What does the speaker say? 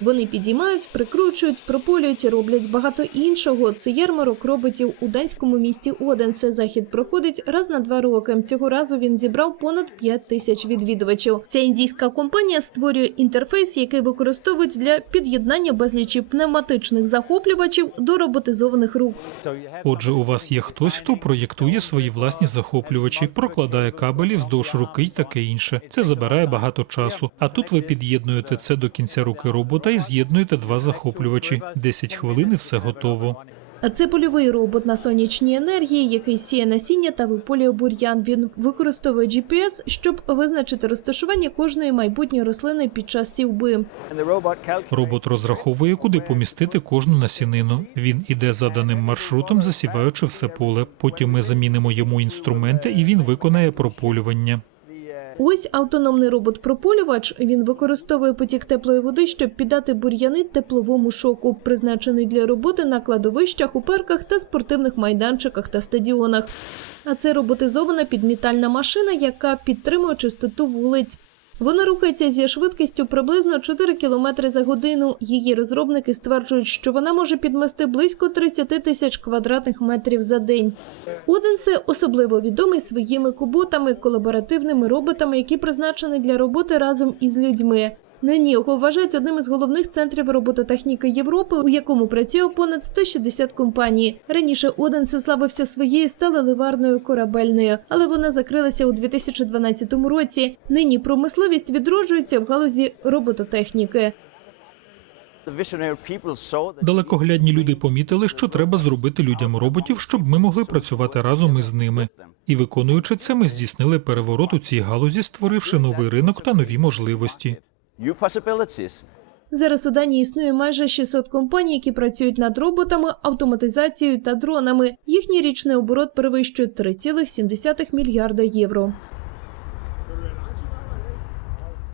Вони підіймають, прикручують, прополюють роблять багато іншого. Це ярмарок роботів у данському місті Оденсе. Захід проходить раз на два роки. Цього разу він зібрав понад 5 тисяч відвідувачів. Ця індійська компанія створює інтерфейс, який використовують для під'єднання безлічі пневматичних захоплювачів до роботизованих рук. Отже, у вас є хтось, хто проєктує свої власні захоплювачі, прокладає кабелі вздовж руки й таке інше. Це забирає багато часу. А тут ви під'єднуєте це до кінця руки робота і з'єднуєте два захоплювачі. 10 хвилин і все готово. Це польовий робот на сонячній енергії, який сіє насіння та виполює бур'ян. Він використовує GPS, щоб визначити розташування кожної майбутньої рослини під час сівби. Робот розраховує, куди помістити кожну насінину. Він іде заданим маршрутом, засіваючи все поле. Потім ми замінимо йому інструменти, і він виконає прополювання. Ось автономний робот-прополювач. Він використовує потік теплої води, щоб піддати бур'яни тепловому шоку, призначений для роботи на кладовищах, у парках та спортивних майданчиках та стадіонах. А це роботизована підмітальна машина, яка підтримує чистоту вулиць. Вона рухається зі швидкістю приблизно 4 км за годину. Її розробники стверджують, що вона може підмести близько 30 тисяч квадратних метрів за день. Оденсе особливо відомий своїми куботами, колаборативними роботами, які призначені для роботи разом із людьми. Нині його вважають одним із головних центрів робототехніки Європи, у якому працює понад 160 компаній. Раніше Оденсе славився своєю сталеливарною корабельною, але вона закрилася у 2012 році. Нині промисловість відроджується в галузі робототехніки. Далекоглядні люди помітили, що треба зробити людям роботів, щоб ми могли працювати разом із ними. І виконуючи це, ми здійснили переворот у цій галузі, створивши новий ринок та нові можливості. New possibilities. Зараз у Данії існує майже 600 компаній, які працюють над роботами, автоматизацією та дронами. Їхній річний оборот перевищує 3,7 мільярда євро.